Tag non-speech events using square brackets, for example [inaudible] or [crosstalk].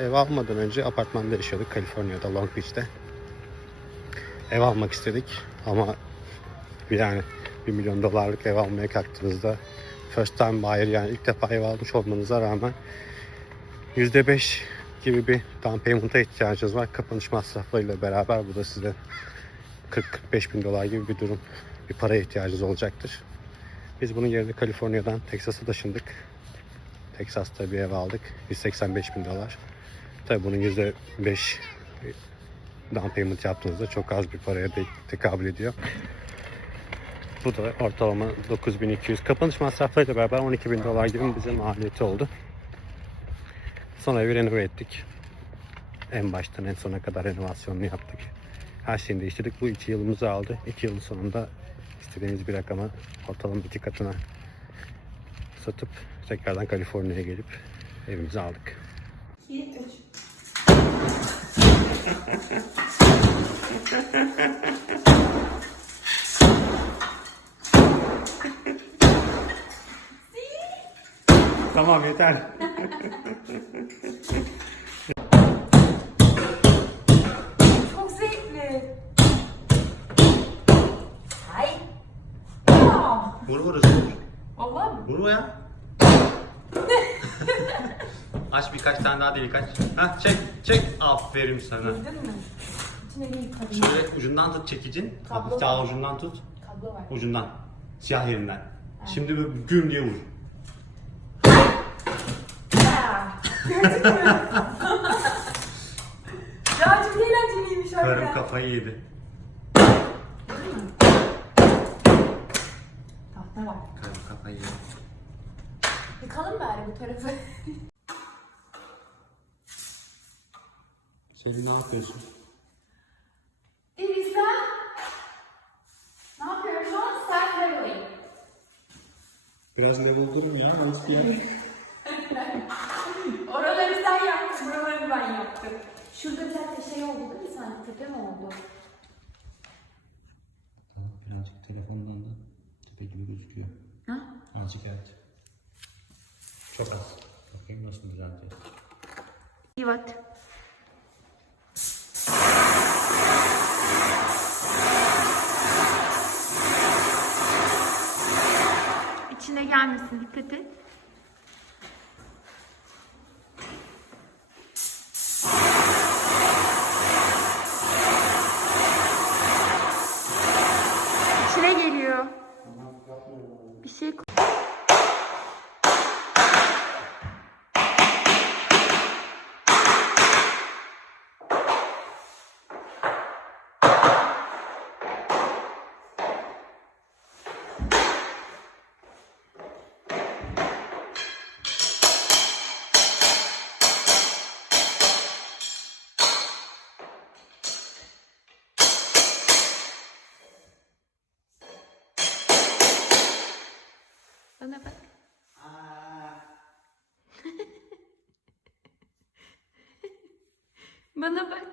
ev almadan önce apartmanda yaşıyorduk Kaliforniya'da Long Beach'te. Ev almak istedik ama yani 1 milyon dolarlık ev almaya kalktığınızda first time buyer yani ilk defa ev almış olmanıza rağmen %5 gibi bir down payment'a ihtiyacınız var. Kapanış masraflarıyla beraber bu da size 40-45 bin dolar gibi bir durum, bir paraya ihtiyacınız olacaktır. Biz bunun yerine Kaliforniya'dan Teksas'a taşındık. Teksas'ta bir ev aldık. 185 bin dolar. Tabi bunun %5 down payment yaptığınızda çok az bir paraya de tekabül ediyor. Bu da ortalama 9200. Kapanış masraflarıyla beraber 12 bin dolar gibi bize maliyeti oldu. Sonra evi renove ettik. En baştan en sona kadar renovasyonunu yaptık. Her şeyini değiştirdik. Bu iki yılımızı aldı. İki yılın sonunda istediğiniz bir rakama ortalama iki katına satıp tekrardan Kaliforniya'ya gelip evimizi aldık. 2, 3. Tamam yeter. Çok zevkli. Ay. Ya. Vur vur Valla mı? Vur ya. [laughs] aç birkaç tane daha delik aç. Hah çek çek. Aferin sana. Gördün mü? İçine bir kadın. Şöyle ucundan tut çekicin. Kablo Hafif daha ucundan tut. Kablo var. Ucundan. Siyah yerinden. Şimdi böyle güm diye vur. Ya. Gördün mü? ya çok eğlenceliymiş Karım harbiden. kafayı yedi. Tahta var. Karım kafayı yedi. Yıkalım bari bu tarafı. Selin ne yapıyorsun? Elisa. Ne yapıyorsun? Self leveling. Biraz level durun ya. Nasıl bir yer? [laughs] Oraları sen yaptın, buraları ben yaptım. Şurada bir dakika şey oldu değil mi sanki? Tepe mi oldu? Birazcık telefondan da tepe gibi gözüküyor. Ha? Azıcık evet. Çok az. Bakayım nasıl düzeltiyor. Evet. İçine gelmesin dikkat et. İçine geliyor. Bir şey Bana bak. Bana bak.